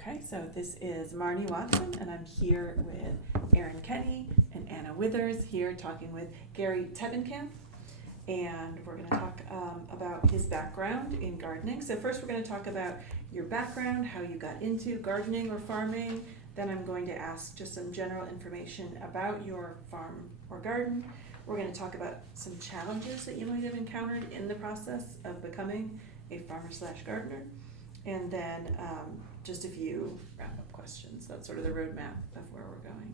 Okay, so this is Marnie Watson, and I'm here with Erin Kenny and Anna Withers, here talking with Gary Tebbenkamp. And we're going to talk about his background in gardening. So first we're going to talk about your background, how you got into gardening or farming. Then I'm going to ask just some general information about your farm or garden. We're going to talk about some challenges that you might have encountered in the process of becoming a farmer/gardener. And then just a few wrap-up questions. That's sort of the roadmap of where we're going.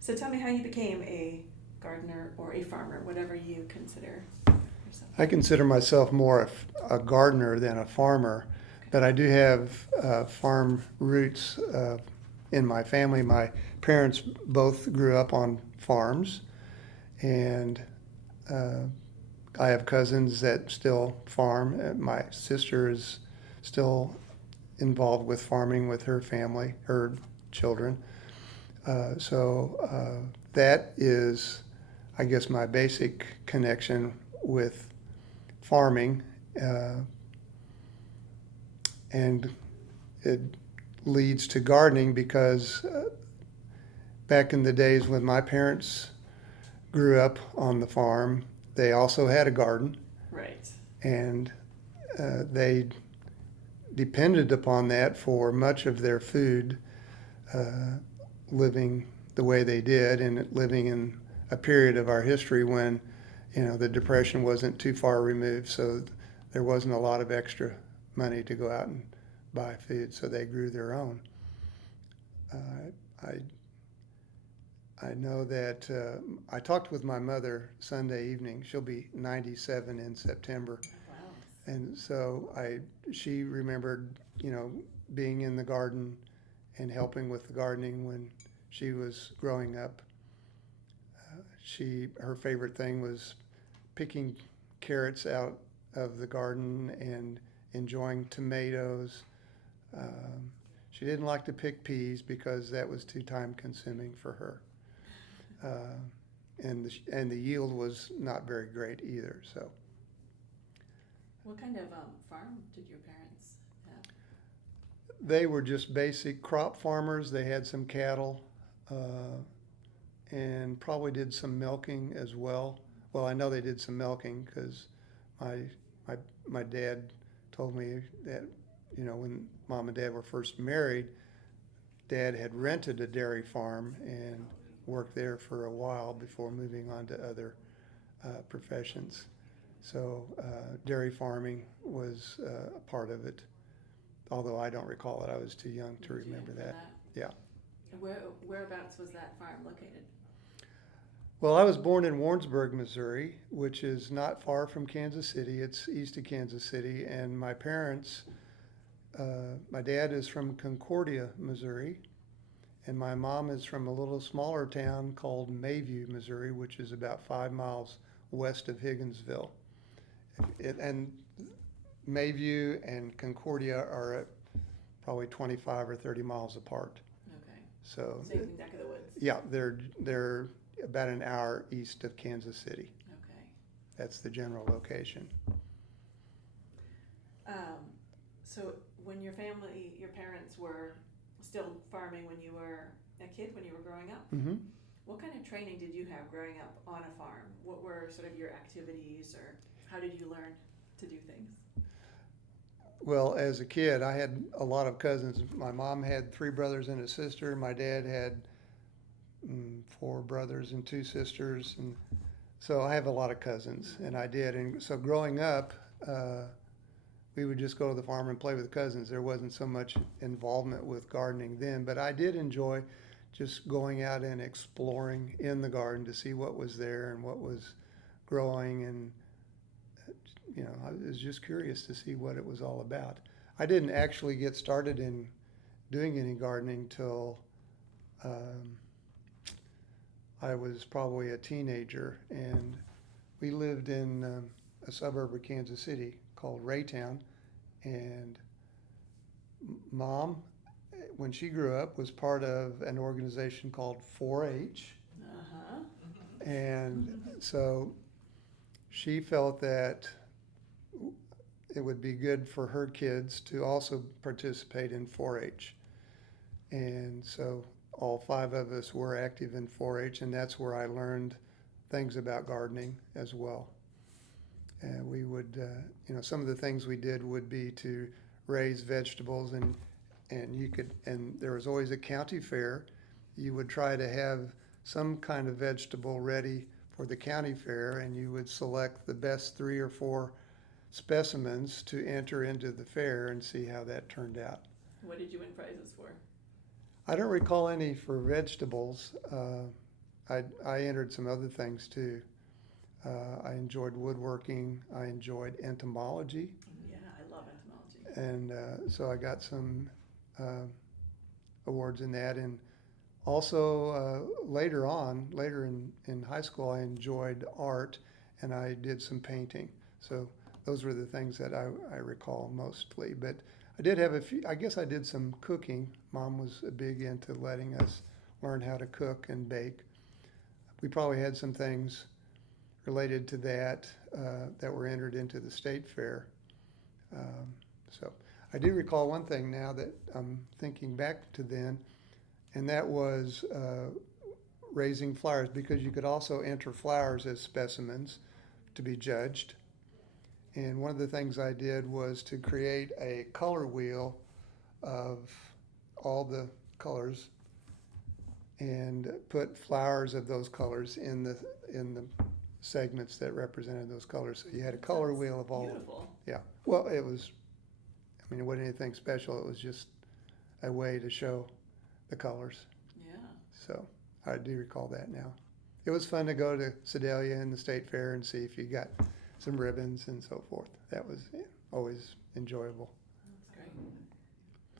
So tell me how you became a gardener or a farmer, whatever you consider yourself. I consider myself more a gardener than a farmer, but I do have farm roots in my family. My parents both grew up on farms, and I have cousins that still farm. My sister is still involved with farming with her family, her children. So that is, I guess, my basic connection with farming. And it leads to gardening because back in the days when my parents grew up on the farm, they also had a garden. Right. And they depended upon that for much of their food, living the way they did and living in a period of our history when, the Depression wasn't too far removed, so there wasn't a lot of extra money to go out and buy food, so they grew their own. I know that I talked with my mother Sunday evening. She'll be 97 in September. Wow. And so she remembered, being in the garden and helping with the gardening when she was growing up. Her favorite thing was picking carrots out of the garden and enjoying tomatoes. She didn't like to pick peas because that was too time consuming for her. And the yield was not very great either. So. What kind of farm did your parents have? They were just basic crop farmers. They had some cattle and probably did some milking as well. Well, I know they did some milking because my dad told me that, when Mom and Dad were first married, Dad had rented a dairy farm and worked there for a while before moving on to other professions. So dairy farming was a part of it, although I don't recall it. I was too young to remember that. Yeah. Whereabouts was that farm located? Well, I was born in Warrensburg, Missouri, which is not far from Kansas City. It's east of Kansas City. And my parents, my dad is from Concordia, Missouri, and my mom is from a little smaller town called Mayview, Missouri, which is about 5 miles west of Higginsville. And Mayview and Concordia are at probably 25 or 30 miles apart. Okay. So Same neck of the woods. Yeah, they're about an hour east of Kansas City. Okay. That's the general location. So when your parents were still farming when you were a kid, when you were growing up, Mm-hmm. what kind of training did you have growing up on a farm? What were sort of your activities, or how did you learn to do things? Well, as a kid, I had a lot of cousins. My mom had 3 brothers and a sister. My dad had 4 brothers and 2 sisters. And so I have a lot of cousins, and I did. And so growing up, we would just go to the farm and play with cousins. There wasn't so much involvement with gardening then, but I did enjoy just going out and exploring in the garden to see what was there and what was growing. And I was just curious to see what it was all about. I didn't actually get started in doing any gardening till I was probably a teenager, and we lived in a suburb of Kansas City called Raytown, and Mom, when she grew up, was part of an organization called 4-H. Uh-huh. And so she felt that it would be good for her kids to also participate in 4-H. And so all five of us were active in 4-H, and that's where I learned things about gardening as well. And we would, some of the things we did would be to raise vegetables, and there was always a county fair. You would try to have some kind of vegetable ready for the county fair, and you would select the best 3 or 4 specimens to enter into the fair and see how that turned out. What did you win prizes for? I don't recall any for vegetables. I entered some other things too. I enjoyed woodworking. I enjoyed entomology. Yeah, I love entomology. And so I got some awards in that. And also later in high school, I enjoyed art, and I did some painting. So those were the things that I recall mostly. But I did have a few, I guess I did some cooking. Mom was big into letting us learn how to cook and bake. We probably had some things related to that that were entered into the state fair. So I do recall one thing now that I'm thinking back to then, and that was raising flowers, because you could also enter flowers as specimens to be judged. And one of the things I did was to create a color wheel of all the colors and put flowers of those colors in the segments that represented those colors. So you had a color wheel of all. Beautiful. Yeah. Well, it wasn't anything special. It was just a way to show the colors. Yeah. So I do recall that now. It was fun to go to Sedalia and the state fair and see if you got some ribbons and so forth. That was always enjoyable. That's great.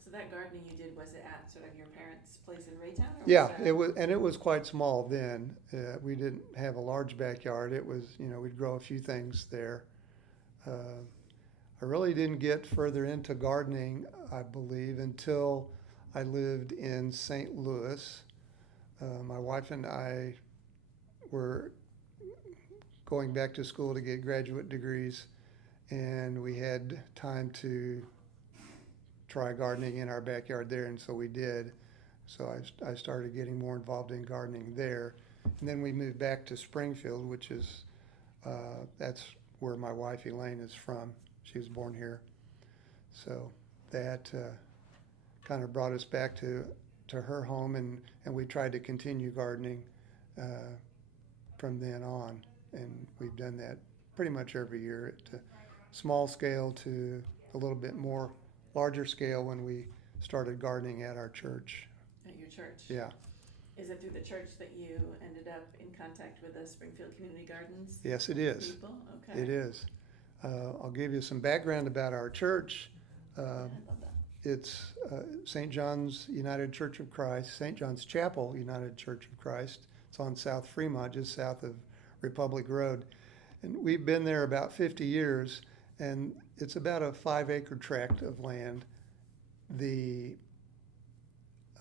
So that gardening you did, was it at sort of your parents' place in Raytown? Yeah, it was quite small then. We didn't have a large backyard. It was, we'd grow a few things there. I really didn't get further into gardening, I believe, until I lived in St. Louis. My wife and I were going back to school to get graduate degrees, and we had time to try gardening in our backyard there, and so we did. So I started getting more involved in gardening there. And then we moved back to Springfield, which is, that's where my wife Elaine is from. She was born here. So that kind of brought us back to her home, and we tried to continue gardening from then on. And we've done that pretty much every year, at small scale to a little bit more larger scale when we started gardening at our church. At your church? Yeah. Is it through the church that you ended up in contact with the Springfield Community Gardens? Yes, it is. People? Okay. It is. I'll give you some background about our church. I love that. It's St. John's United Church of Christ, St. John's Chapel United Church of Christ. It's on South Fremont, just south of Republic Road. And we've been there about 50 years, and it's about a 5-acre tract of land. The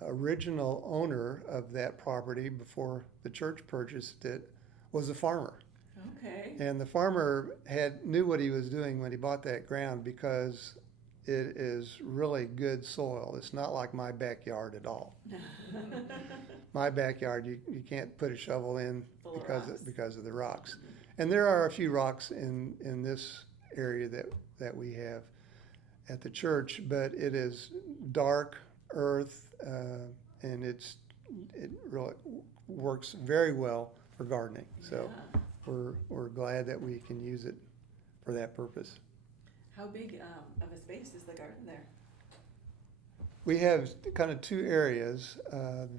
original owner of that property, before the church purchased it, was a farmer. Okay. And the farmer knew what he was doing when he bought that ground, because it is really good soil. It's not like my backyard at all. My backyard, you can't put a shovel in because of the rocks. And there are a few rocks in this area that we have at the church, but it is dark earth, and it really works very well for gardening. So we're glad that we can use it for that purpose. How big of a space is the garden there? We have kind of two areas.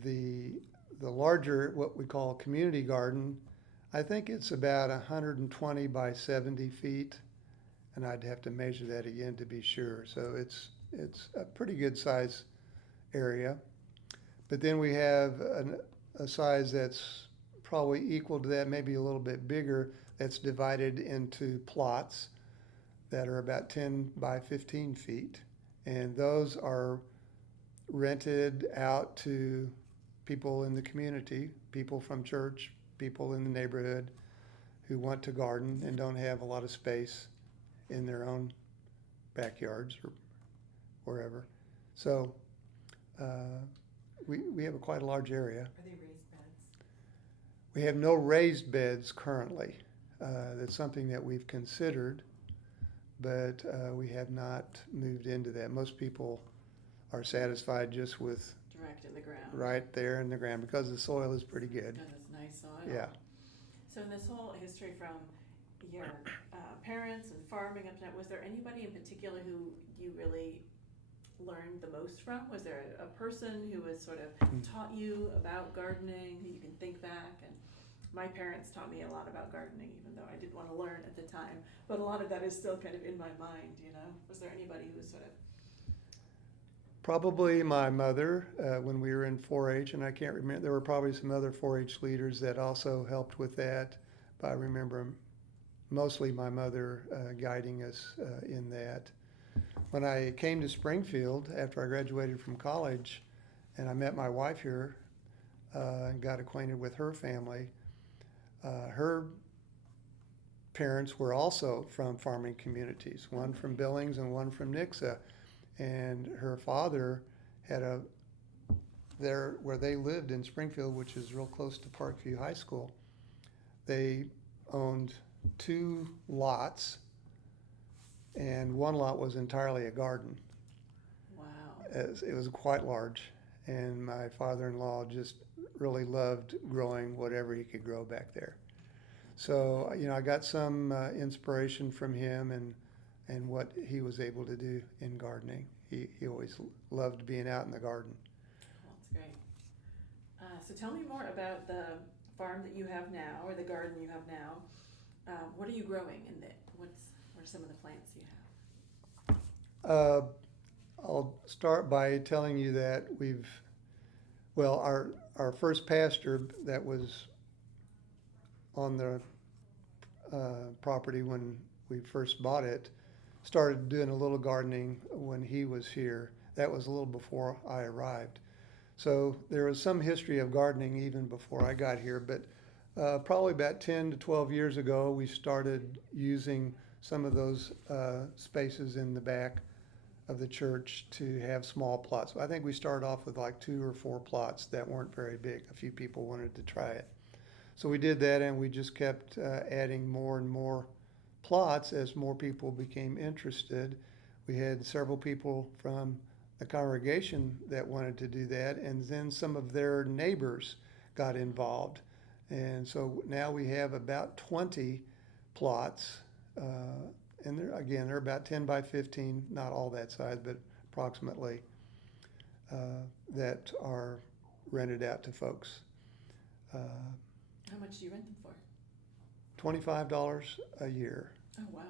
The larger, what we call community garden, I think it's about 120 by 70 feet, and I'd have to measure that again to be sure. So it's a pretty good size area. But then we have a size that's probably equal to that, maybe a little bit bigger, that's divided into plots that are about 10 by 15 feet. And those are rented out to people in the community, people from church, people in the neighborhood who want to garden and don't have a lot of space in their own backyards or wherever. So we have quite a large area. Are they raised beds? We have no raised beds currently. That's something that we've considered, but we have not moved into that. Most people are satisfied just with Direct in the ground. right there in the ground because the soil is pretty good. And it's nice soil. Yeah. So in this whole history from your parents and farming up to now, was there anybody in particular who you really learned the most from? Was there a person who was sort of taught you about gardening, who you can think back? And my parents taught me a lot about gardening, even though I didn't want to learn at the time. But a lot of that is still kind of in my mind, you know? Was there anybody who was sort of... Probably my mother when we were in 4-H, and I can't remember. There were probably some other 4-H leaders that also helped with that. But I remember mostly my mother guiding us in that. When I came to Springfield after I graduated from college, and I met my wife here and got acquainted with her family, her parents were also from farming communities, one from Billings and one from Nixa. And her father had there where they lived in Springfield, which is real close to Parkview High School, they owned 2 lots, and one lot was entirely a garden. Wow. It was quite large, and my father-in-law just really loved growing whatever he could grow back there. So, you know, I got some inspiration from him and what he was able to do in gardening. He always loved being out in the garden. Well, that's great. So tell me more about the farm that you have now, or the garden you have now. What are you growing in it? What are some of the plants you have? I'll start by telling you that our first pasture that was on the property when we first bought it started doing a little gardening when he was here. That was a little before I arrived. So there was some history of gardening even before I got here, but probably about 10 to 12 years ago, we started using some of those spaces in the back of the church to have small plots. I think we started off with like 2 or 4 plots that weren't very big. A few people wanted to try it. So we did that, and we just kept adding more and more plots as more people became interested. We had several people from the congregation that wanted to do that, and then some of their neighbors got involved. And so now we have about 20 plots, and they're about 10 by 15, not all that size, but approximately, that are rented out to folks. How much do you rent them for? $25 a year. Oh, wow.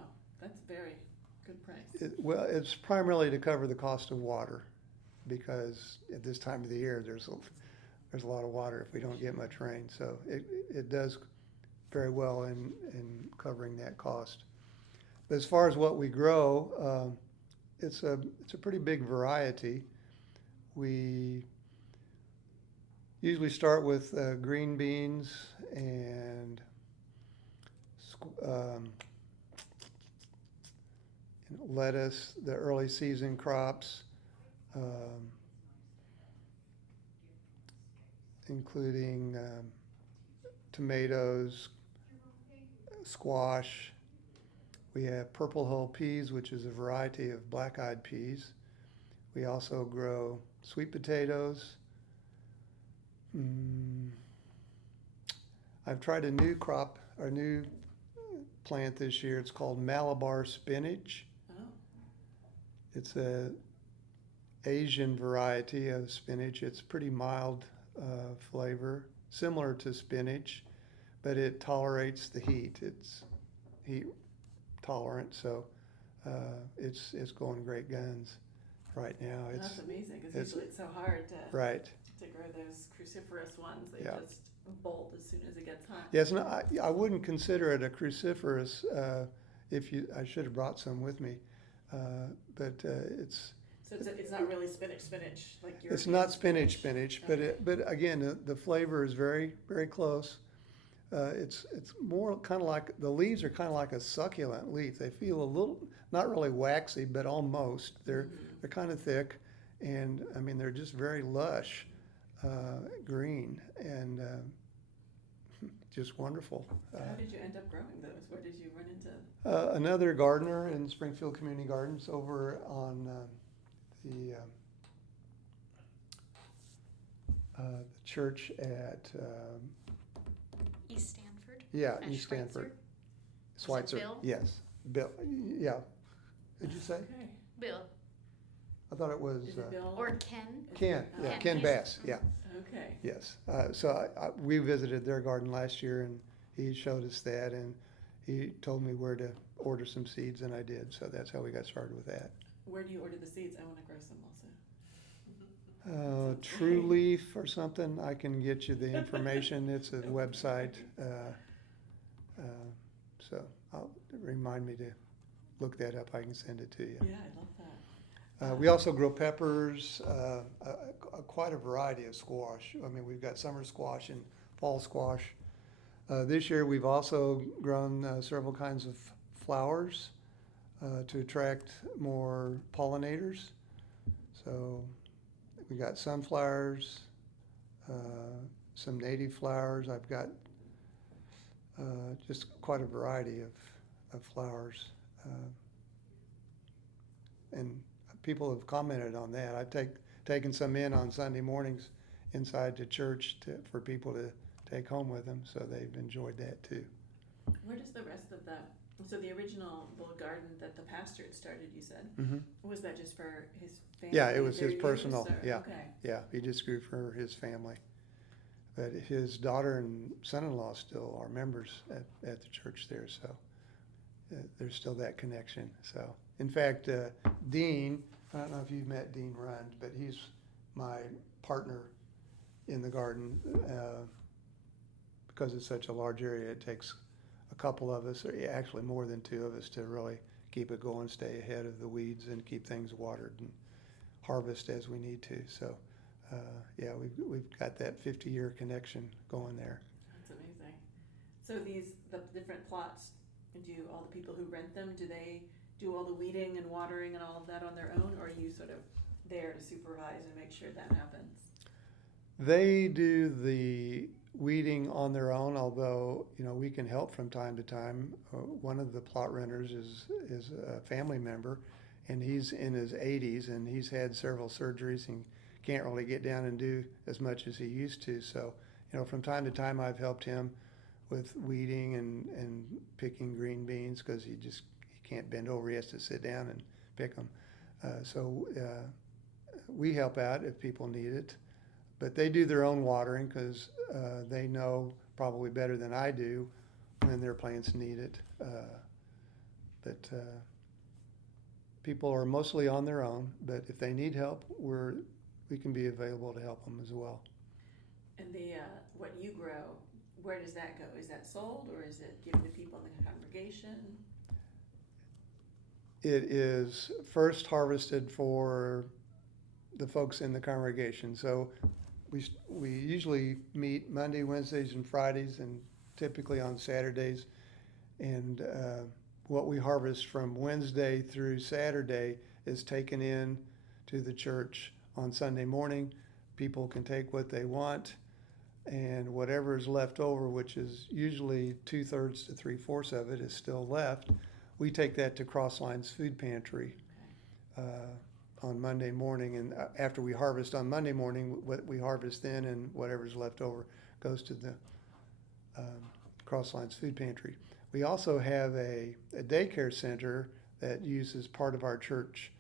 That's a very good price. It's primarily to cover the cost of water, because at this time of the year, there's a lot of water if we don't get much rain. So it does very well in covering that cost. But as far as what we grow, it's a pretty big variety. We usually start with green beans and lettuce, the early season crops, including tomatoes, squash. We have purple hull peas, which is a variety of black-eyed peas. We also grow sweet potatoes. I've tried a new plant this year. It's called Malabar spinach. Oh. It's a Asian variety of spinach. It's pretty mild flavor, similar to spinach, but it tolerates the heat. It's heat tolerant, so it's going great guns right now. That's amazing, because usually it's so hard to right. to grow those cruciferous ones. They Yeah. just bolt as soon as it gets hot. Yes, no, I wouldn't consider it a cruciferous. I should have brought some with me, but it's. So it's not really spinach like your. It's not spinach, Okay. but again, the flavor is very, very close. It's more kind of like, the leaves are kind of like a succulent leaf. They feel a little, not really waxy, but almost. They're kind of thick, and I mean they're just very lush. green and just wonderful. How did you end up growing those? Where did you run into? Another gardener in Springfield Community Gardens over on the church at East Stanford? East Stanford. Schweitzer? Schweitzer. Yes, Bill. Yeah. Did you say? Okay. Bill. I thought it was Is it Bill? Or Ken? Ken. Yeah, Ken. Ken Bass. Yeah. Okay. Yes. So we visited their garden last year, and he showed us that, and he told me where to order some seeds, and I did. So that's how we got started with that. Where do you order the seeds? I want to grow some also. True Leaf or something. I can get you the information. It's a website. So remind me to look that up. I can send it to you. Yeah, I love that. We also grow peppers, quite a variety of squash. I mean, we've got summer squash and fall squash. This year, we've also grown several kinds of flowers to attract more pollinators. So we got sunflowers, some native flowers. I've got just quite a variety of flowers. And people have commented on that. I've taken some in on Sunday mornings inside the church for people to take home with them, so they've enjoyed that too. Where does the rest of so the original little garden that the pastor had started, you said, Mm-hmm. was that just for his family? Yeah, it was their his personal, use, or- yeah. Okay. Yeah, he just grew for his family. But his daughter and son-in-law still are members at the church there, so there's still that connection. So, in fact, Dean, I don't know if you've met Dean Rund, but he's my partner in the garden. Because it's such a large area, it takes a couple of us, or actually more than two of us, to really keep it going, stay ahead of the weeds, and keep things watered and harvest as we need to. So, yeah, we've got that 50-year connection going there. That's amazing. So the different plots, do all the people who rent them, do they do all the weeding and watering and all of that on their own, or are you sort of there to supervise and make sure that happens? They do the weeding on their own, although, we can help from time to time. One of the plot renters is a family member, and he's in his 80s, and he's had several surgeries and can't really get down and do as much as he used to. So, from time to time, I've helped him with weeding and picking green beans, because he can't bend over. He has to sit down and pick them. So we help out if people need it. But they do their own watering, because they know probably better than I do when their plants need it. But people are mostly on their own. But if they need help, we can be available to help them as well. And what you grow, where does that go? Is that sold, or is it given to people in the congregation? It is first harvested for the folks in the congregation. So we usually meet Monday, Wednesdays, and Fridays, and typically on Saturdays. And what we harvest from Wednesday through Saturday is taken in to the church on Sunday morning. People can take what they want, and whatever is left over, which is usually 2/3 to 3/4 of it, is still left. We take that to Crosslines Food Pantry on Monday morning, and after we harvest on Monday morning, what we harvest then and whatever's left over goes to the Crosslines Food Pantry. We also have a daycare center that uses part of our church,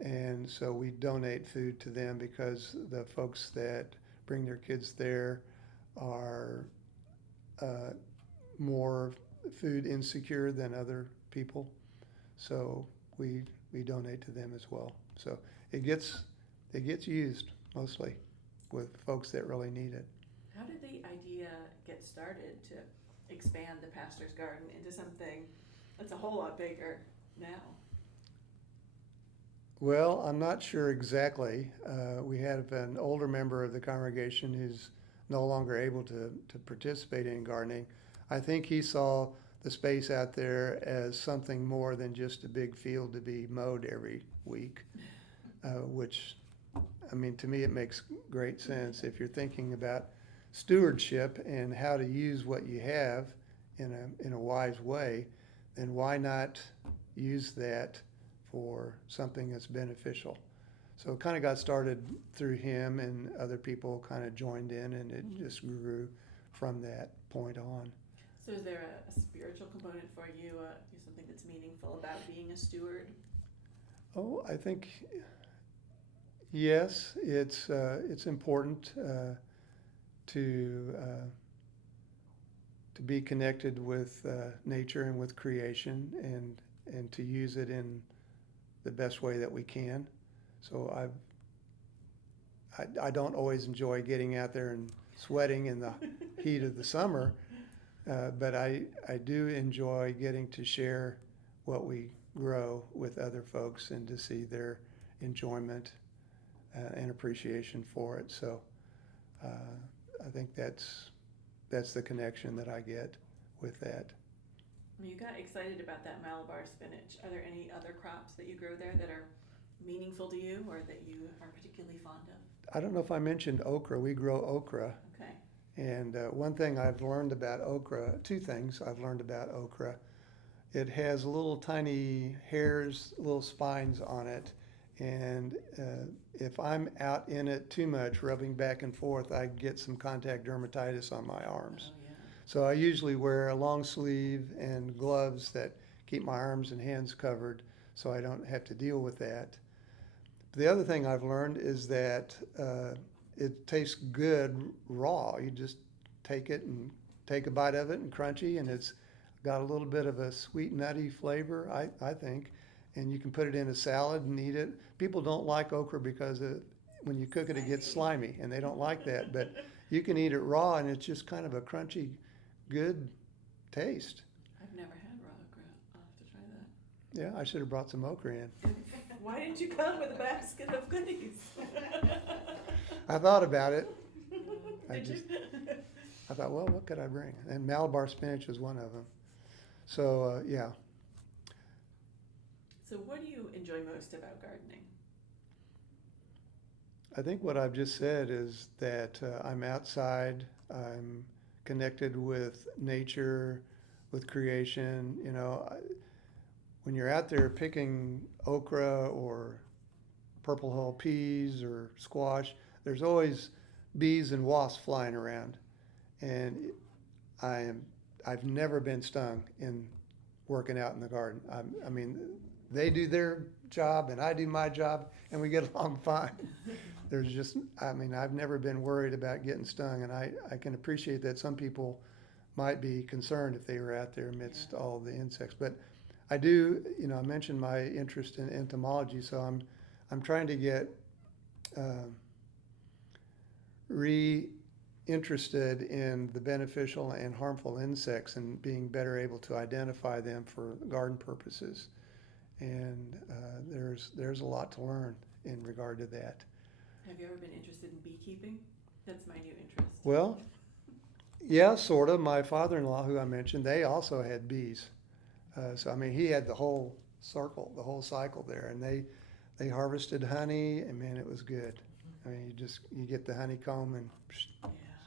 and so we donate food to them, because the folks that bring their kids there are more food insecure than other people, so we donate to them as well. So it gets used mostly with folks that really need it. How did the idea get started to expand the pastor's garden into something that's a whole lot bigger now? Well, I'm not sure exactly. We have an older member of the congregation who's no longer able to participate in gardening. I think he saw the space out there as something more than just a big field to be mowed every week, which I mean, to me, it makes great sense if you're thinking about stewardship and how to use what you have in a wise way, then why not use that for something that's beneficial? So it kind of got started through him, and other people kind of joined in, and it just grew from that point on. So is there a spiritual component for you, something that's meaningful about being a steward? Oh, I think, yes, it's important to be connected with nature and with creation, and to use it in the best way that we can. So I don't always enjoy getting out there and sweating in the heat of the summer, but I do enjoy getting to share what we grow with other folks and to see their enjoyment and appreciation for it. So I think that's the connection that I get with that. You got excited about that Malabar spinach. Are there any other crops that you grow there that are meaningful to you or that you are particularly fond of? I don't know if I mentioned okra. We grow okra. Okay. And one thing I've learned about okra, two things I've learned about okra. It has little tiny hairs, little spines on it. And if I'm out in it too much, rubbing back and forth, I get some contact dermatitis on my arms. Oh, yeah. So I usually wear a long sleeve and gloves that keep my arms and hands covered so I don't have to deal with that. The other thing I've learned is that it tastes good raw. You just take it and take a bite of it and crunchy, and it's got a little bit of a sweet, nutty flavor, I think. And you can put it in a salad and eat it. People don't like okra because when you cook it, it gets slimy, and they don't like that. But you can eat it raw, and it's just kind of a crunchy, good taste. I've never had raw okra. I'll have to try that. Yeah, I should have brought some okra in. Why didn't you come with a basket of goodies? I thought about it. Did you? I thought, well, what could I bring? And Malabar spinach was one of them. So, yeah. So what do you enjoy most about gardening? I think what I've just said is that I'm outside, I'm connected with nature, with creation. You know, when you're out there picking okra or purple hull peas or squash, there's always bees and wasps flying around. And I've never been stung in working out in the garden. I mean, they do their job and I do my job, and we get along fine. I've never been worried about getting stung, and I can appreciate that some people might be concerned if they were out there amidst all the insects. But I do, I mentioned my interest in entomology, so I'm trying to get interested in the beneficial and harmful insects and being better able to identify them for garden purposes. And there's a lot to learn in regard to that. Have you ever been interested in beekeeping? That's my new interest. Well, yeah, sort of. My father-in-law, who I mentioned, they also had bees. So, I mean, he had the whole circle, the whole cycle there. And they harvested honey, and man, it was good. I mean, you get the honeycomb and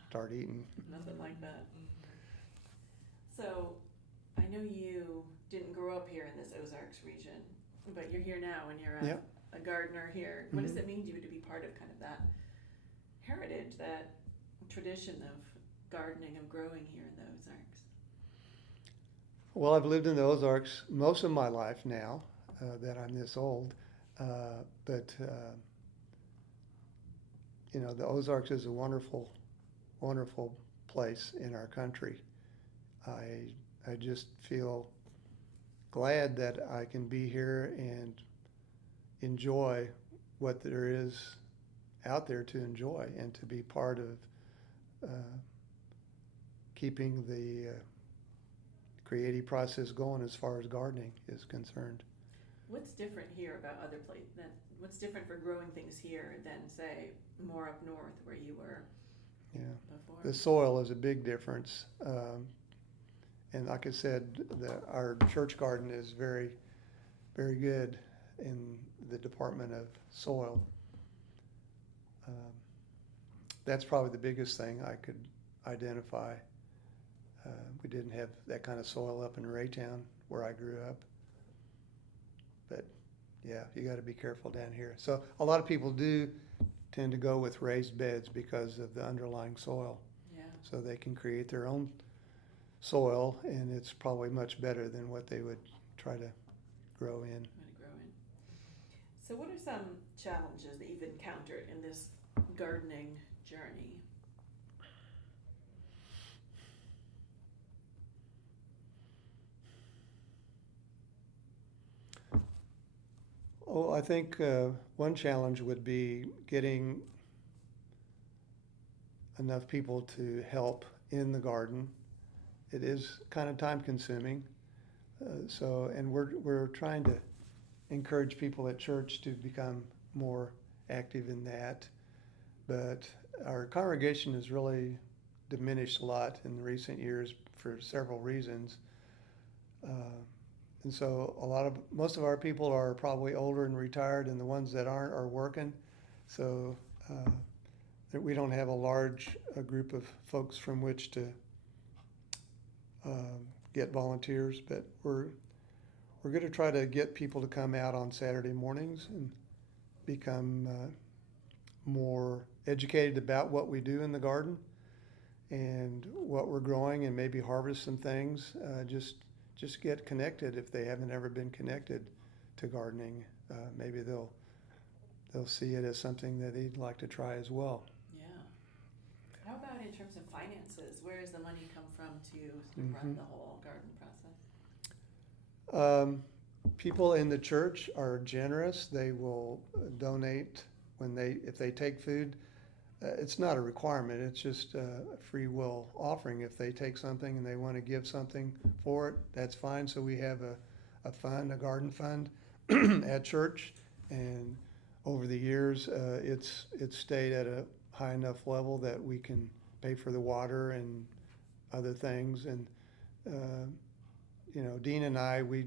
start eating. Nothing like that. So, I know you didn't grow up here in this Ozarks region, but you're here now and you're a gardener here. What does it mean to you to be part of kind of that heritage, that tradition of gardening, of growing here in the Ozarks? Well, I've lived in the Ozarks most of my life now that I'm this old, but the Ozarks is a wonderful, wonderful place in our country. I just feel glad that I can be here and enjoy what there is out there to enjoy, and to be part of keeping the creative process going as far as gardening is concerned. What's different here about other places? What's different for growing things here than, say, more up north where you were before? The soil is a big difference. And like I said, our church garden is very, very good in the department of soil. That's probably the biggest thing I could identify. We didn't have that kind of soil up in Raytown where I grew up. But yeah, you got to be careful down here. So a lot of people do tend to go with raised beds because of the underlying soil. Yeah. So they can create their own soil, and it's probably much better than what they would try to grow in. Way to grow in. So what are some challenges that you've encountered in this gardening journey? Oh, I think one challenge would be getting enough people to help in the garden. It is kind of time consuming. And we're trying to encourage people at church to become more active in that. But our congregation has really diminished a lot in recent years for several reasons. And so most of our people are probably older and retired, and the ones that aren't are working. So we don't have a large group of folks from which to get volunteers, but we're going to try to get people to come out on Saturday mornings and become more educated about what we do in the garden and what we're growing, and maybe harvest some things. Just get connected if they haven't ever been connected to gardening. Maybe they'll see it as something that they'd like to try as well. Yeah. How about in terms of finances? Where does the money come from to run the whole garden process? People in the church are generous. They will donate if they take food. It's not a requirement. It's just a free will offering. If they take something and they want to give something for it, that's fine. So we have a fund, a garden fund at church, and over the years, it's stayed at a high enough level that we can pay for the water and other things. And Dean and I, we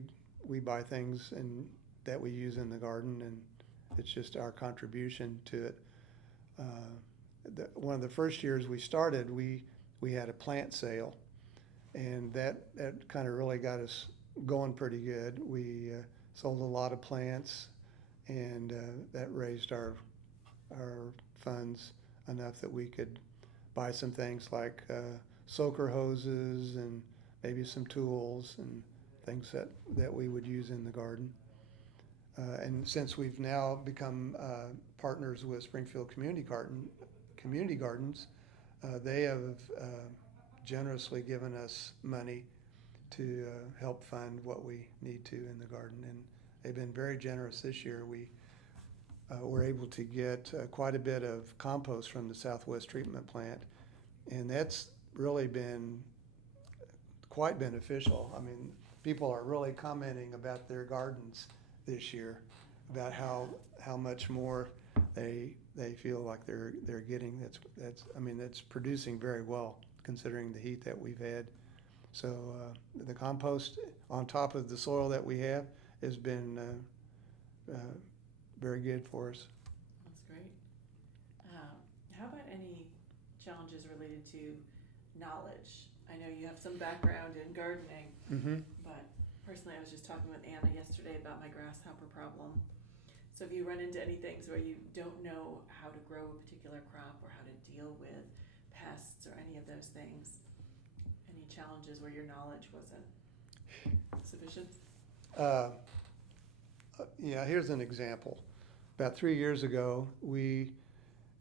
buy things that we use in the garden, and it's just our contribution to it. One of the first years we started, we had a plant sale, and that kind of really got us going pretty good. We sold a lot of plants, and that raised our funds enough that we could buy some things like soaker hoses and maybe some tools and things that we would use in the garden. And since we've now become partners with Springfield Community Gardens, they have generously given us money to help fund what we need to in the garden. And they've been very generous this year. We were able to get quite a bit of compost from the Southwest Treatment Plant, and that's really been quite beneficial. I mean, people are really commenting about their gardens this year, about how much more they feel like they're getting. That's producing very well considering the heat that we've had. So the compost on top of the soil that we have has been very good for us. That's great. How about any challenges related to knowledge? I know you have some background in gardening, but personally I was just talking with Anna yesterday about my grasshopper problem. So if you run into any things where you don't know how to grow a particular crop or how to deal with pests or any of those things, any challenges where your knowledge wasn't sufficient? Yeah, here's an example. About 3 years ago, and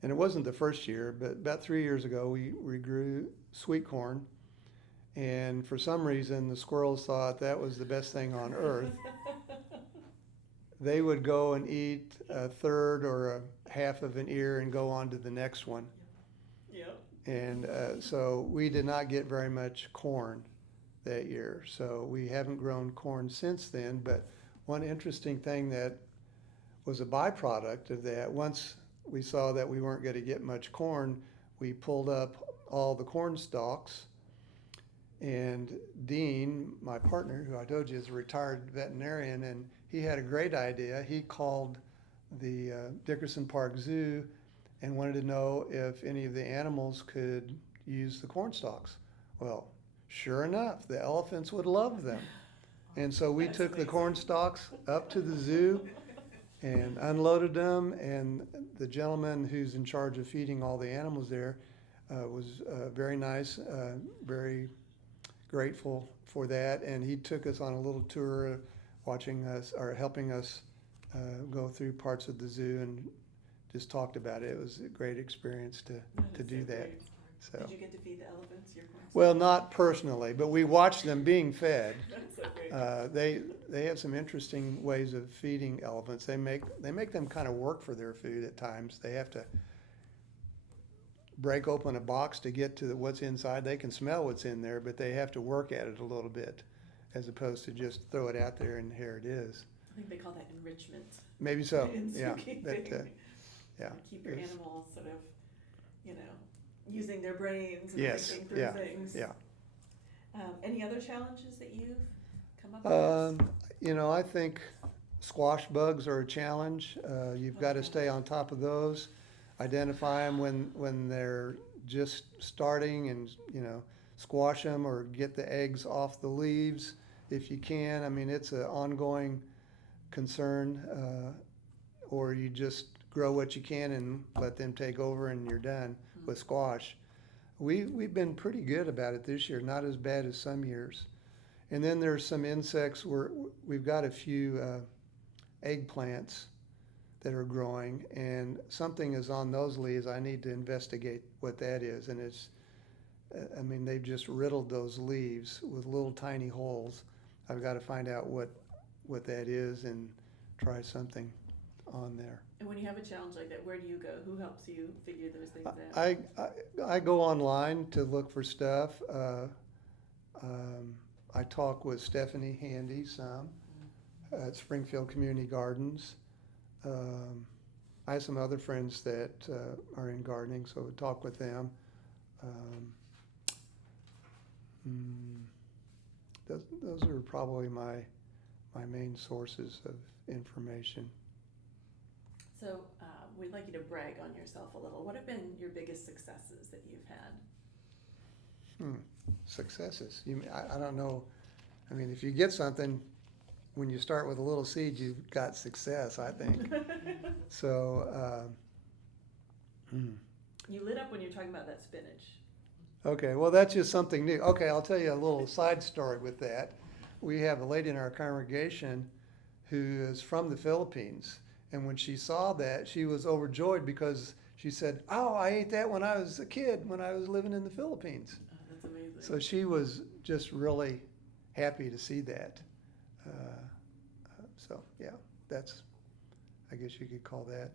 it wasn't the first year, but about 3 years ago, we grew sweet corn. And for some reason, the squirrels thought that was the best thing on earth. They would go and eat a third or a half of an ear and go on to the next one. Yep. And so we did not get very much corn that year. So we haven't grown corn since then. But one interesting thing that was a byproduct of that, once we saw that we weren't going to get much corn, we pulled up all the corn stalks. And Dean, my partner, who I told you is a retired veterinarian, and he had a great idea. He called the Dickerson Park Zoo and wanted to know if any of the animals could use the corn stalks. Well, sure enough, the elephants would love them. And so we That's took the amazing. corn stalks up to the zoo and unloaded them, and the gentleman who's in charge of feeding all the animals there was very nice, very grateful for that, and he took us on a little tour, watching us or helping us go through parts of the zoo and just talked about it. It was a great experience to is do so that. great. So, Did you get to feed the elephants your corn well, stalks? not personally, but we watched them being fed. That's so great. They have some interesting ways of feeding elephants. They make them kind of work for their food at times. They have to break open a box to get to what's inside. They can smell what's in there, but they have to work at it a little bit, as opposed to just throw it out there and here it is. I think they call that enrichment. Maybe so. in Yeah. zookeeping. That, yeah. Keep your It's- animals sort of, using their brains and Yes, thinking through yeah, things. yeah. Any other challenges that you've come up against? I think squash bugs are a challenge. You've got to stay on top of those. Identify them when they're just starting, and squash them or get the eggs off the leaves if you can. I mean, it's an ongoing concern. Or you just grow what you can and let them take over, and you're done with squash. We've been pretty good about it this year, not as bad as some years. And then there's some insects where we've got a few eggplants that are growing, and something is on those leaves. I need to investigate what that is. And they've just riddled those leaves with little tiny holes. I've got to find out what that is and try something on there. And when you have a challenge like that, where do you go? Who helps you figure those things out? I go online to look for stuff. I talk with Stephanie Handy some at Springfield Community Gardens. I have some other friends that are in gardening, so I talk with them. Those are probably my main sources of information. So we'd like you to brag on yourself a little. What have been your biggest successes that you've had? Successes. I don't know. I mean, if you get something, when you start with a little seed, you've got success, I think. So, You lit up when you're talking about that spinach. okay, well, that's just something new. Okay, I'll tell you a little side story with that. We have a lady in our congregation who is from the Philippines. And when she saw that, she was overjoyed because she said, "Oh, I ate that when I was a kid, when I was living in the Philippines." Oh, that's amazing. So she was just really happy to see that. So yeah, I guess you could call that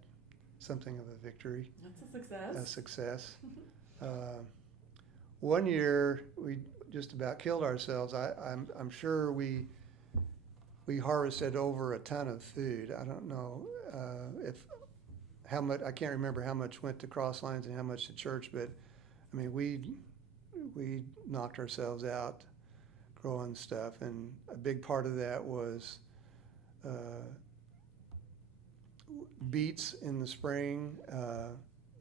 something of a victory, That's a success. a success. One year we just about killed ourselves. I'm sure we harvested over a ton of food. I don't know how much. I can't remember how much went to Cross Lines and how much to church, but I mean we knocked ourselves out growing stuff, and a big part of that was beets in the spring,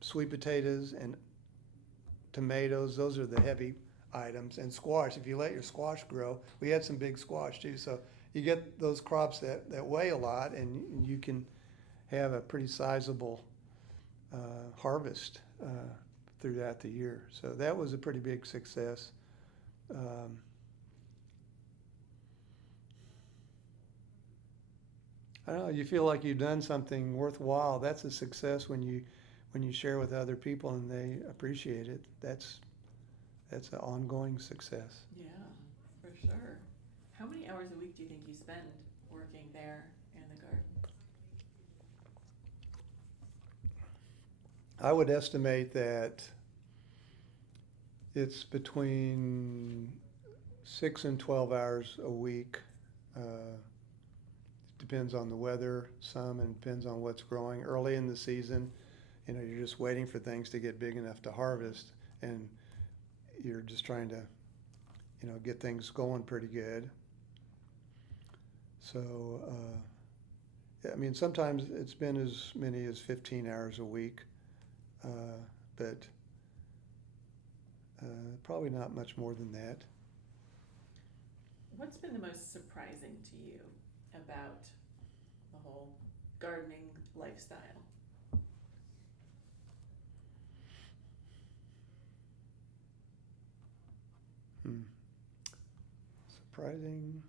sweet potatoes and tomatoes. Those are the heavy items, and squash. If you let your squash grow, we had some big squash too, so you get those crops that weigh a lot, and you can have a pretty sizable harvest throughout the year. So that was a pretty big success. I don't know, you feel like you've done something worthwhile. That's a success when you share with other people and they appreciate it. That's an ongoing success. Yeah, for sure. How many hours a week do you think you spend working there in the garden? I would estimate that it's between 6 and 12 hours a week. Depends on the weather some, and depends on what's growing. Early in the season, you're just waiting for things to get big enough to harvest, and you're just trying to, get things going pretty good. So, I mean, sometimes it's been as many as 15 hours a week. but probably not much more than that. What's been the most surprising to you about the whole gardening lifestyle? Surprising.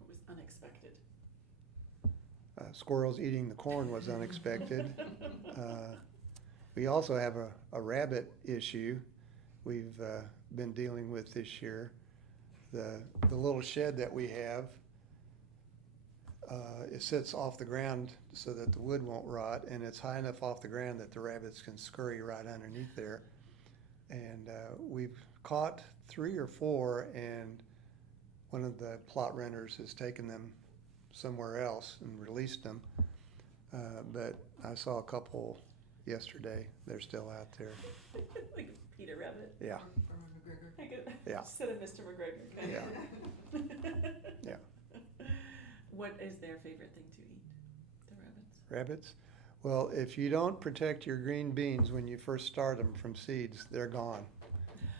What was unexpected? Squirrels eating the corn was unexpected. We also have a rabbit issue we've been dealing with this year. The little shed that we have, it sits off the ground so that the wood won't rot, and it's high enough off the ground that the rabbits can scurry right underneath there. And we've caught 3 or 4, and one of the plot renters has taken them somewhere else and released them. But I saw a couple yesterday. They're still out there. Like Peter Rabbit? Yeah. I could Yeah. instead of Mr. McGregor. Yeah. Yeah. What is their favorite thing to eat? The rabbits? Rabbits? Well, if you don't protect your green beans when you first start them from seeds, they're gone.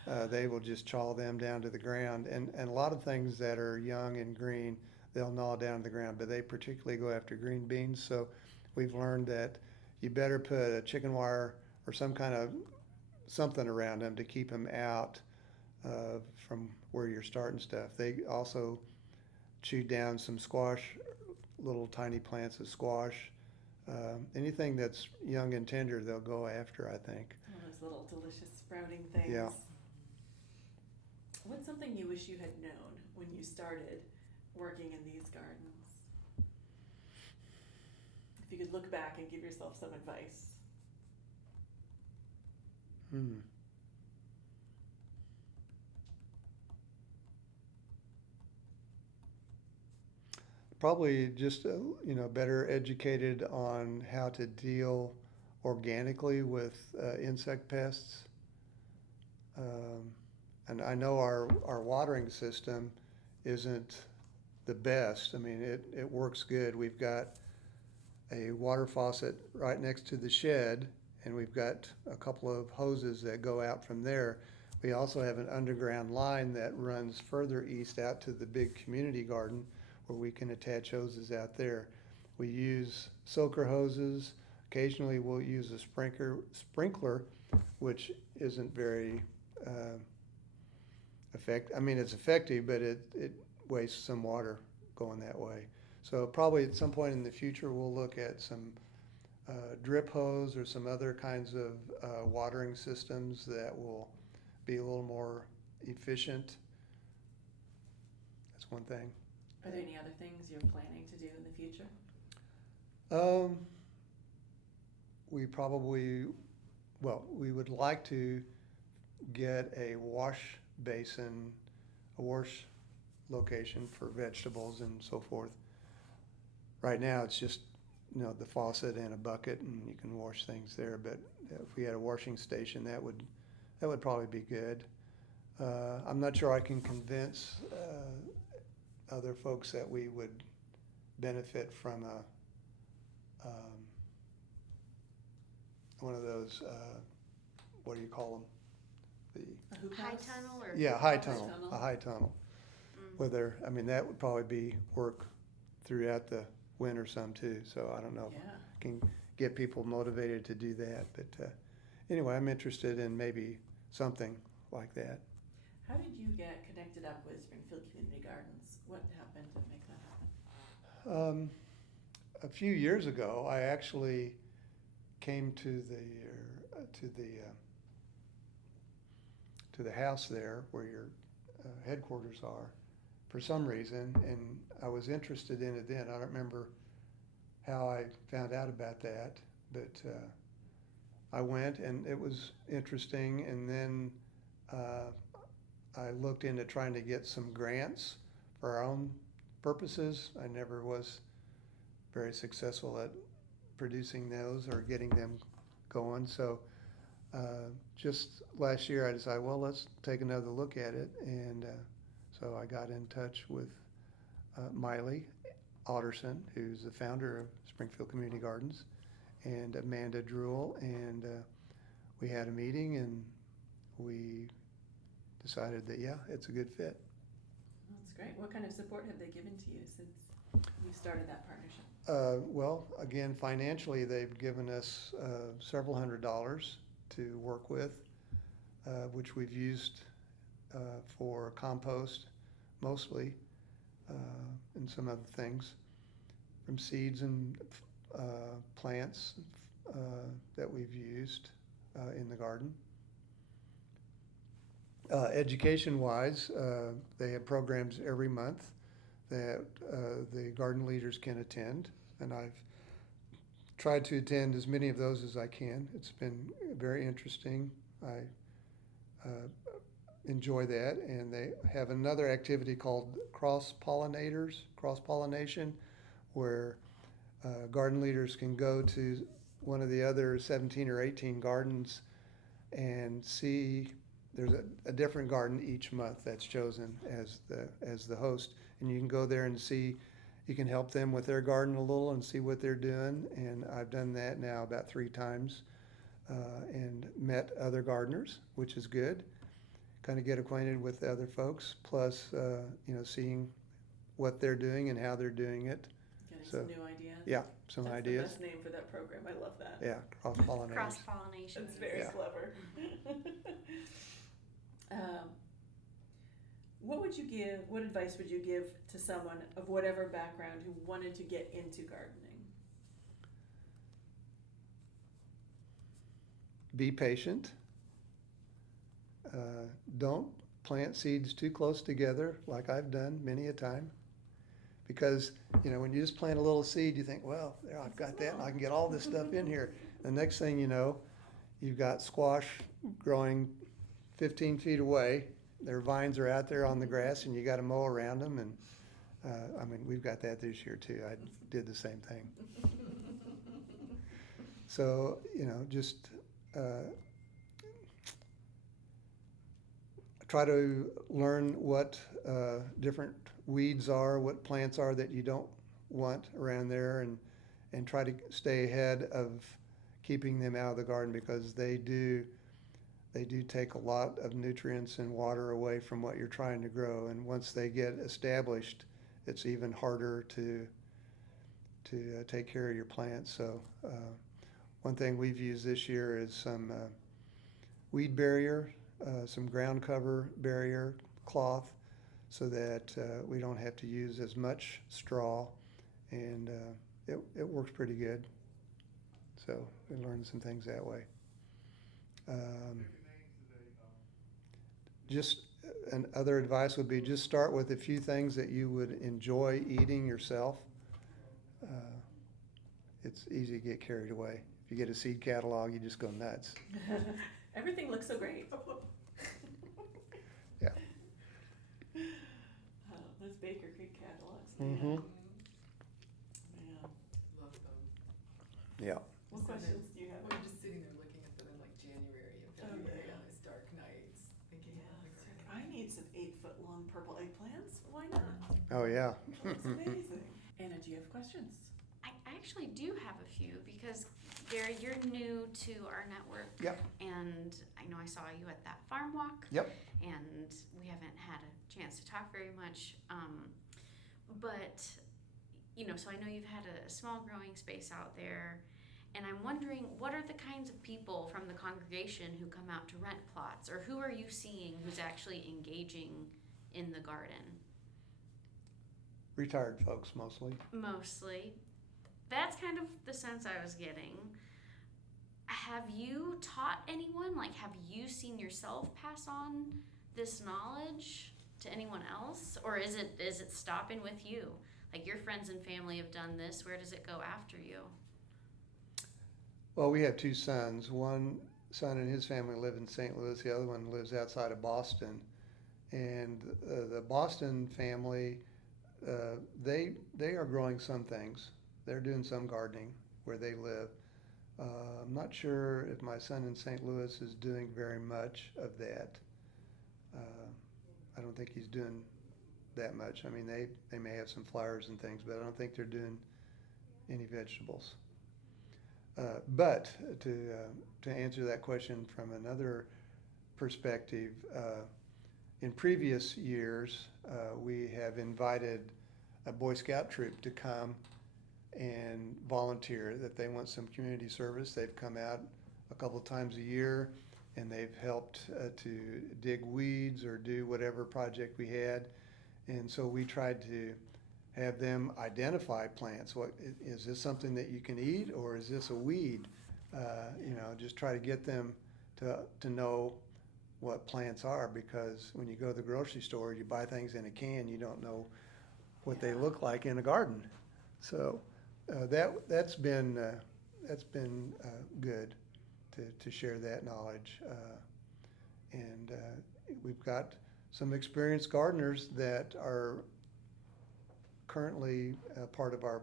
They will just chaw them down to the ground. And a lot of things that are young and green, they'll gnaw down to the ground, but they particularly go after green beans. So we've learned that you better put a chicken wire or some kind of something around them to keep them out from where you're starting stuff. They also chewed down some squash, little tiny plants of squash. Anything that's young and tender, they'll go after, I think. All those little delicious sprouting things. Yeah. What's something you wish you had known when you started working in these gardens? If you could look back and give yourself some advice. Probably just better educated on how to deal organically with insect pests. And I know our watering system isn't the best. I mean, it works good. We've got a water faucet right next to the shed, and we've got a couple of hoses that go out from there. We also have an underground line that runs further east out to the big community garden where we can attach hoses out there. We use soaker hoses. Occasionally we'll use a sprinkler, which isn't very effective. I mean, it's effective, but it wastes some water going that way. So probably at some point in the future we'll look at some drip hose or some other kinds of watering systems that will be a little more efficient. That's one thing. Are there any other things you're planning to do in the future? We would like to get a wash basin, a wash location for vegetables and so forth. Right now it's just, the faucet and a bucket and you can wash things there, but if we had a washing station, that would probably be good. I'm not sure I can convince other folks that we would benefit from one of those, what do you call them? A hoop High house? tunnel or? Yeah, high High tunnel, tunnel. a high tunnel. Mm. Whether, I mean, that would probably be work throughout the winter some too, so I don't know if Yeah. I can get people motivated to do that, but anyway, I'm interested in maybe something like that. How did you get connected up with Springfield Community Gardens? What happened to make that happen? A few years ago, I actually came to the house there where your headquarters are for some reason, and I was interested in it then. I don't remember how I found out about that, but I went and it was interesting, and then I looked into trying to get some grants for our own purposes. I never was very successful at producing those or getting them going. So just last year I decided, well, let's take another look at it. And so I got in touch with Miley Otterson, who's the founder of Springfield Community Gardens. and Amanda Druell, and we had a meeting, and we decided that, yeah, it's a good fit. That's great. What kind of support have they given to you since you started that partnership? Well, again, financially, they've given us several $100s to work with, which we've used for compost mostly, and some other things, from seeds and plants that we've used in the garden. Education-wise, they have programs every month that the garden leaders can attend, and I've tried to attend as many of those as I can. It's been very interesting. I enjoy that, and they have another activity called cross-pollination, where garden leaders can go to one of the other 17 or 18 gardens and see. There's a different garden each month that's chosen as the host, and you can go there and see. You can help them with their garden a little and see what they're doing, and I've done that now about 3 times, and met other gardeners, which is good. Kind of get acquainted with the other folks, plus seeing what they're doing and how they're doing it. Getting So, some new ideas? Yeah, some That's ideas. the best name for that program. I love that. Yeah, cross-pollinators. Cross-pollination. It's very Yeah. clever. What advice would you give to someone of whatever background who wanted to get into gardening? Be patient. Don't plant seeds too close together like I've done many a time. Because, when you just plant a little seed, you think, well, there, I've got that, and I can get all this stuff in here. The next thing you know, you've got squash growing 15 feet away. Their vines are out there on the grass, and you got to mow around them. And we've got that this year too. I did the same thing. So, just try to learn what different weeds are, what plants are that you don't want around there, and try to stay ahead of keeping them out of the garden, because they do take a lot of nutrients and water away from what you're trying to grow. And once they get established, it's even harder to take care of your plants. So one thing we've used this year is some weed barrier, some ground cover barrier cloth, so that we don't have to use as much straw, and it works pretty good. So we learned some things that way. Just another advice would be, just start with a few things that you would enjoy eating yourself. It's easy to get carried away. If you get a seed catalog, you just go nuts. Everything looks so great. Yeah. Those Baker Creek catalogs. Mm-hmm. Yeah. Love them. Yeah. What questions do you have? We're just sitting there looking at them in like January and February on these dark nights, thinking, Yeah, oh my it's like, God. I need some 8-foot-long purple eggplants. Why not? Oh, yeah. It looks amazing. Anna, do you have questions? I actually do have a few because, Gary, you're new to our network. Yep. And I know I saw you at that farm walk. Yep. And we haven't had a chance to talk very much. But, so I know you've had a small growing space out there. And I'm wondering, what are the kinds of people from the congregation who come out to rent plots? Or who are you seeing who's actually engaging in the garden? Retired folks mostly. Mostly. That's kind of the sense I was getting. Have you taught anyone? Like, have you seen yourself pass on this knowledge to anyone else? Or is it stopping with you? Like, your friends and family have done this. Where does it go after you? Well, we have 2 sons. One son and his family live in St. Louis. The other one lives outside of Boston. And the Boston family, they are growing some things. They're doing some gardening where they live. I'm not sure if my son in St. Louis is doing very much of that. I don't think he's doing that much. I mean, they may have some flowers and things, but I don't think they're doing any vegetables. But to answer that question from another perspective, in previous years, we have invited a Boy Scout troop to come and volunteer, that they want some community service. They've come out a couple of times a year, and they've helped to dig weeds or do whatever project we had. And so we tried to have them identify plants. What is this, something that you can eat, or is this a weed? Just try to get them to know what plants are, because when you go to the grocery store, you buy things in a can, you don't know what they look like in a garden. So that's been good to share that knowledge, and we've got some experienced gardeners that are currently part of our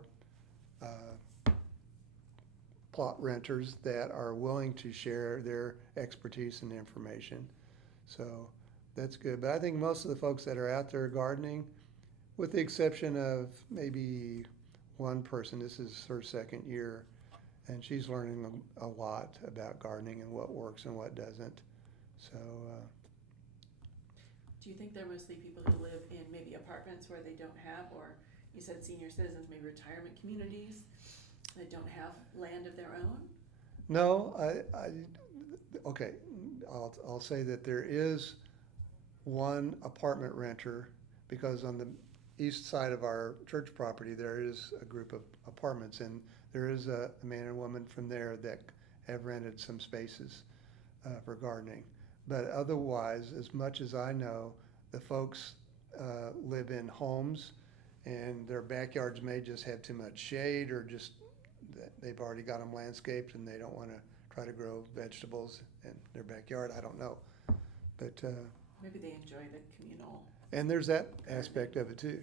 plot renters that are willing to share their expertise and information. So that's good. But I think most of the folks that are out there gardening, with the exception of maybe one person, this is her second year, and she's learning a lot about gardening and what works and what doesn't. So Do you think they're mostly people who live in maybe apartments where they don't have, or you said senior citizens, maybe retirement communities that don't have land of their own? no, okay, I'll say that there is one apartment renter, because on the east side of our church property, there is a group of apartments, and there is a man and woman from there that have rented some spaces for gardening. But otherwise, as much as I know, the folks live in homes, and their backyards may just have too much shade, or just they've already got them landscaped and they don't want to try to grow vegetables in their backyard. I don't know. But Maybe they enjoy the communal. and there's that aspect of it too.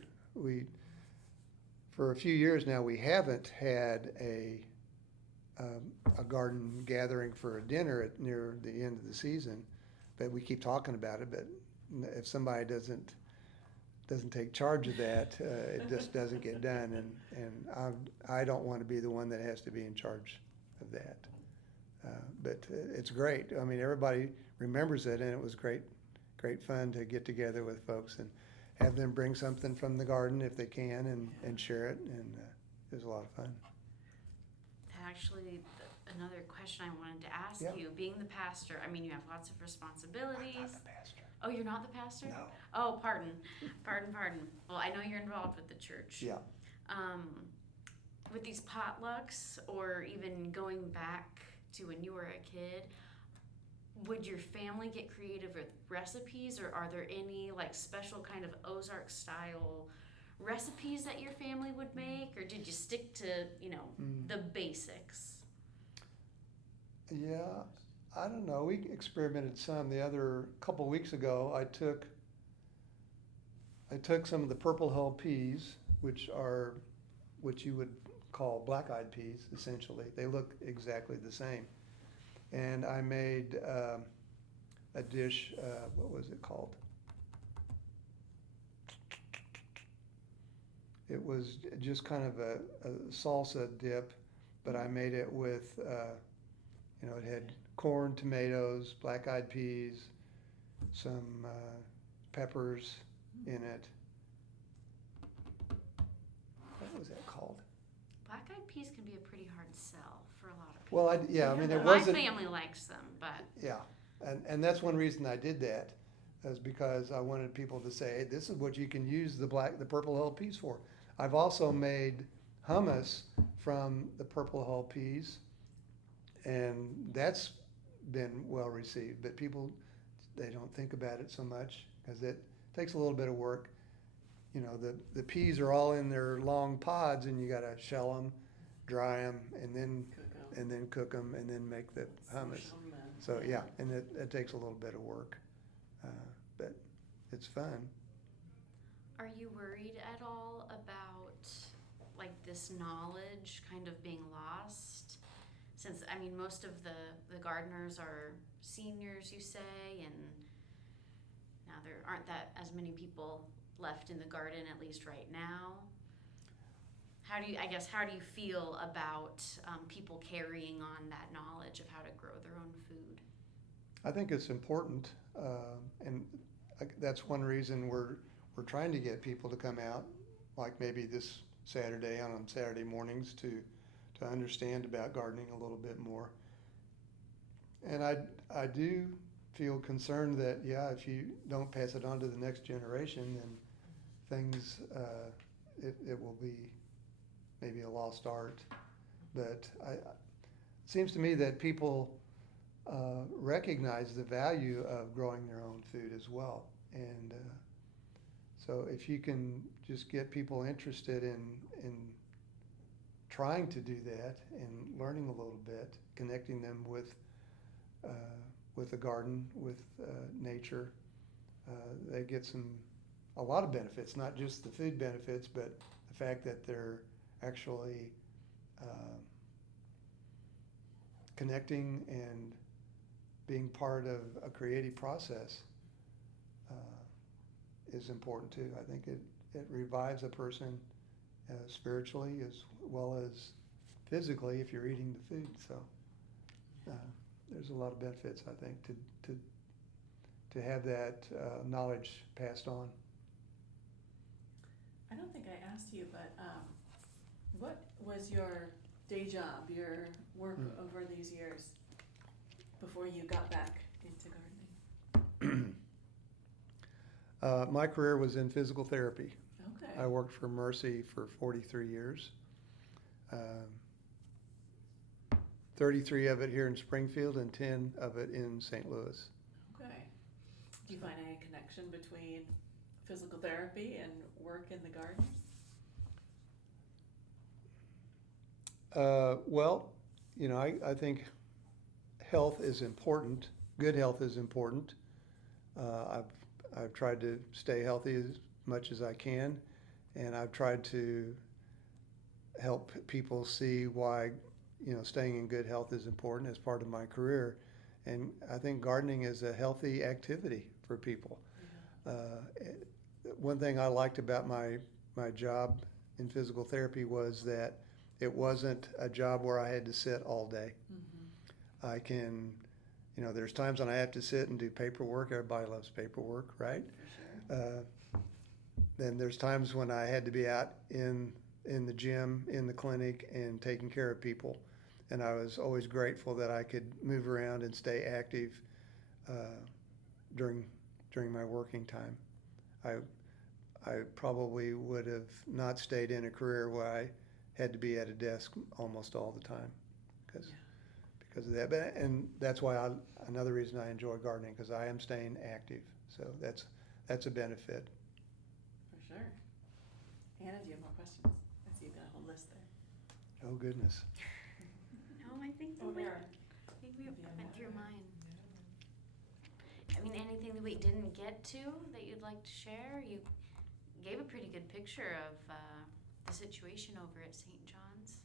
For a few years now, we haven't had a garden gathering for a dinner near the end of the season, but we keep talking about it. But if somebody doesn't take charge of that, it just doesn't get done. And I don't want to be the one that has to be in charge of that. But it's great. I mean, everybody remembers it, and it was great fun to get together with folks and have them bring something from the garden if they can, and share it. And it was a lot of fun. Actually, another question I wanted to ask Yeah. you, being the pastor, I mean, you have lots of responsibilities. I'm not the pastor. Oh, you're not the pastor? No. Oh, pardon. Well, I know you're involved with the church. Yeah. With these potlucks, or even going back to when you were a kid, would your family get creative with recipes, or are there any like special kind of Ozark style recipes that your family would make, or did you stick to, the basics? Yeah, I don't know. We experimented some. The other couple weeks ago, I took some of the purple hull peas, which are what you would call black-eyed peas, essentially. They look exactly the same. And I made a dish, what was it called? It was just kind of a salsa dip, but I made it with, it had corn, tomatoes, black-eyed peas, some peppers in it. What was that called? Black-eyed peas can be a pretty hard sell for a lot of people. Well, it My wasn't. family likes them, but Yeah, and that's one reason I did that, is because I wanted people to say, hey, this is what you can use the purple hull peas for. I've also made hummus from the purple hull peas, and that's been well received. But people, they don't think about it so much because it takes a little bit of work. The peas are all in their long pods, and you got to shell them, dry them, and then cook them, and then make the hummus. So yeah, and it takes a little bit of work, but it's fun. are you worried at all about like this knowledge kind of being lost? Since, I mean, most of the gardeners are seniors, you say, and now there aren't that as many people left in the garden, at least right now. how do you feel about people carrying on that knowledge of how to grow their own food? I think it's important, and that's one reason we're trying to get people to come out, like maybe this Saturday on Saturday mornings to understand about gardening a little bit more. And I do feel concerned that if you don't pass it on to the next generation, then things it will be maybe a lost art. But it seems to me that people recognize the value of growing their own food as well. And so if you can just get people interested in trying to do that and learning a little bit, connecting them with the garden, with nature, they get a lot of benefits, not just the food benefits, but the fact that they're actually connecting and being part of a creative process is important too. I think it revives a person spiritually as well as physically if you're eating the food. So there's a lot of benefits, I think, to have that knowledge passed on. I don't think I asked you, but what was your day job, your work over these years before you got back into gardening? My career was in physical therapy. Okay. I worked for Mercy for 43 years. 33 of it here in Springfield and 10 of it in St. Louis. Okay. Do you find any connection between physical therapy and work in the garden? Well, I think health is important. Good health is important. I've tried to stay healthy as much as I can, and I've tried to help people see why staying in good health is important as part of my career. And I think gardening is a healthy activity for people. One thing I liked about my job in physical therapy was that it wasn't a job where I had to sit all day. Mm-hmm. I can, there's times when I have to sit and do paperwork. Everybody loves paperwork, right? For sure. Then there's times when I had to be out in the gym, in the clinic, and taking care of people. And I was always grateful that I could move around and stay active during my working time. I probably would have not stayed in a career where I had to be at a desk almost all the time because of that. And that's why another reason I enjoy gardening, because I am staying active. So that's a benefit. For sure. Anna, do you have more questions? I see you've got a whole list there. Oh, goodness. No, I think Oh, we there. went through mine. I mean, anything that we didn't get to that you'd like to share? You gave a pretty good picture of the situation over at St. John's.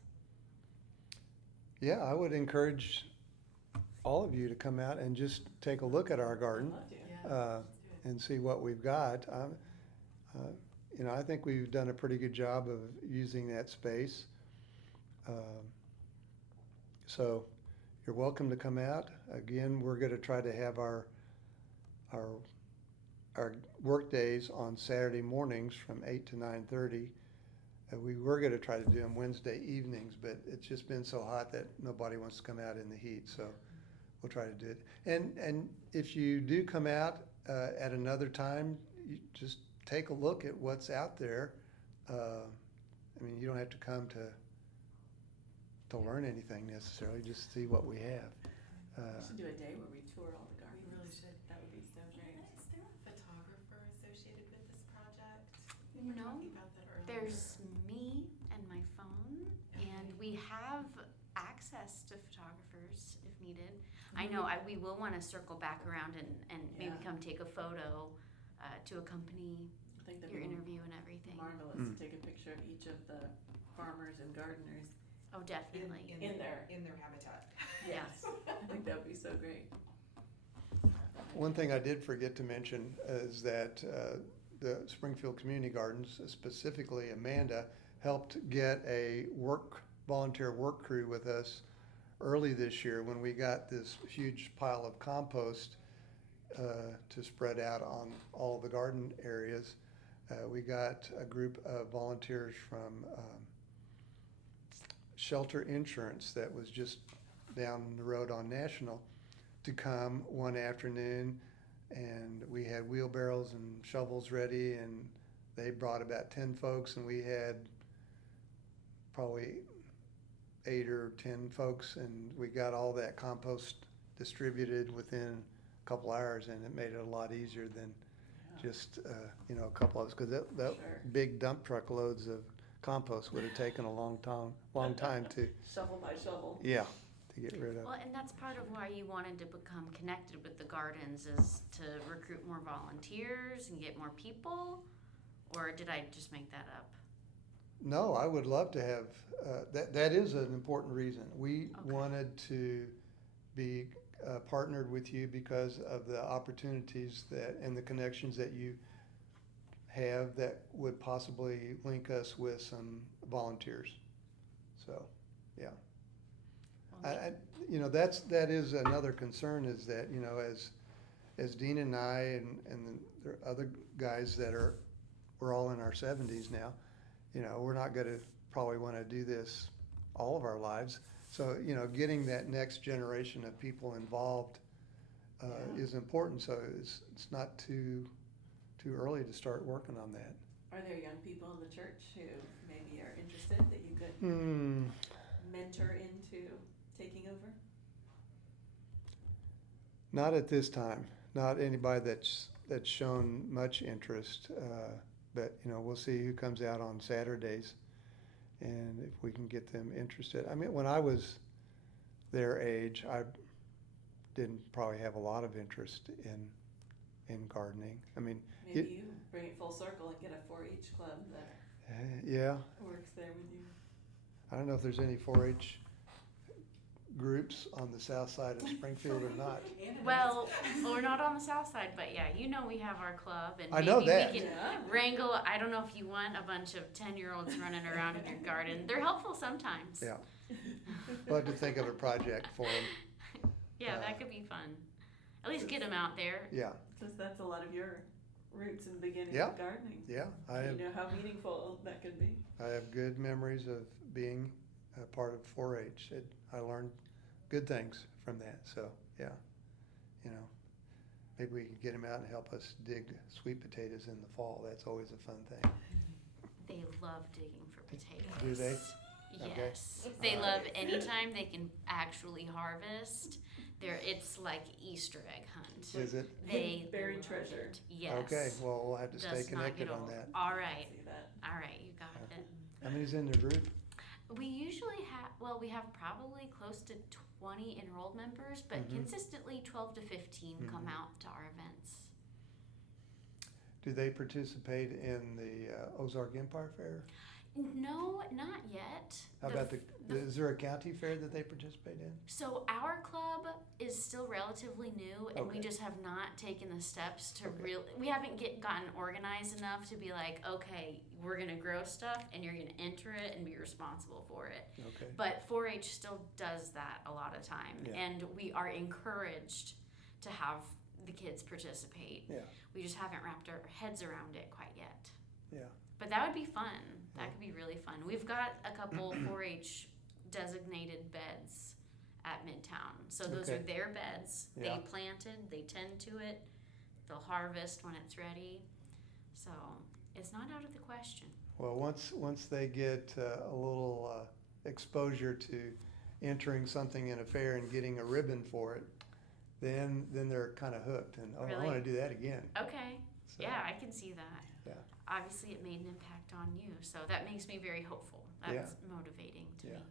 Yeah, I would encourage all of you to come out and just take a look at our garden. I'd love to. Yeah. And see what we've got. I think we've done a pretty good job of using that space. So you're welcome to come out. Again, we're going to try to have our work days on Saturday mornings from 8 to 9:30. We were going to try to do them Wednesday evenings, but it's just been so hot that nobody wants to come out in the heat. So we'll try to do it. And if you do come out at another time, you just take a look at what's out there. I mean, you don't have to come to learn anything necessarily, just see what we have. We should do a day where we tour all the gardens. We really should. That would be so great. Is there a photographer associated with this project? We were No. talking about that earlier. There's me and my phone, and we have access to photographers if needed. I know we will want to circle back around and maybe Yeah. come take a photo to accompany I think that'd your be interview and everything. marvelous to take a picture of each of the farmers and gardeners. Oh, definitely. In there. In their habitat. Yes. I think that would be so great. One thing I did forget to mention is that the Springfield Community Gardens, specifically Amanda, helped get a volunteer work crew with us early this year when we got this huge pile of compost to spread out on all the garden areas. We got a group of volunteers from Shelter Insurance that was just down the road on National to come one afternoon, and we had wheelbarrows and shovels ready, and they brought about 10 folks, and we had probably 8 or 10 folks, and we got all that compost distributed within a couple hours, and it made it a lot easier than just a couple of us, because that Sure. big dump truck loads of compost would have taken a long time to Shovel by shovel. to get rid of. Well, and that's part of why you wanted to become connected with the gardens, is to recruit more volunteers and get more people? Or did I just make that up? No, I would love to have, that is an important reason. We Okay. wanted to be partnered with you because of the opportunities and the connections that you have that would possibly link us with some volunteers. So, yeah. Well, That is another concern, is that, as Dean and I and the other guys we're all in our 70s now, we're not gonna probably wanna do this all of our lives. So, getting that next generation of people involved is important, so it's not too early to start working on that. Are there young people in the church who maybe are interested that you could mentor into taking over? Not at this time, not anybody that's shown much interest, but, we'll see who comes out on Saturdays and if we can get them interested. I mean, when I was their age, I didn't probably have a lot of interest in gardening. I mean, Maybe you bring it full circle and get a 4-H club that yeah, works there with you. I don't know if there's any 4-H groups on the south side of Springfield or not. Well, we're not on the south side, but yeah, we have our club, and I maybe know that. we can Yeah. wrangle. I don't know if you want a bunch of 10-year-olds running around in your garden. They're helpful sometimes. Yeah. We'll have to think of a project for them. Yeah, that could be fun. At least get them out there. Yeah, Because that's a lot of your roots in the beginning Yeah. of gardening. yeah. You know how meaningful that could be. I have good memories of being a part of 4-H. I learned good things from that. So, yeah, maybe we could get them out and help us dig sweet potatoes in the fall. That's always a fun thing. They love digging for potatoes. Do they? Okay. Yes. They love anytime they can actually harvest. It's like Easter egg hunt. Is it? They Buried love treasure. it. Yes. Okay, well, we'll have to stay Does not connected get on old. that. All right. See that? All right, you got it. How many's in the group? We usually we have probably close to 20 enrolled members, but Mhm. consistently 12 to 15 come Mhm. out to our events. Do they participate in the Ozark Empire Fair? No, not yet. How about is there a county fair that they participate in? So our club is still relatively new, and we Okay. just have not taken the steps to Okay. we haven't gotten organized enough to be like, okay, we're gonna grow stuff and you're gonna enter it and be responsible for it. Okay. But 4-H still does that a lot of time, Yeah. and we are encouraged to have the kids participate. Yeah. We just haven't wrapped our heads around it quite yet. Yeah. But that would be fun. That Yeah. could be really fun. We've got a couple 4-H designated beds at Midtown. So those are Okay. their beds. Yeah. They planted, they tend to it, they'll harvest when it's ready. So it's not out of the question. Well, once they get a little exposure to entering something in a fair and getting a ribbon for it, then they're kind of hooked, and I Really? want to do that again. Okay. So, Yeah, I can see that. Yeah. Obviously, it made an impact on you. So that makes me very hopeful. That's motivating to Yeah. me.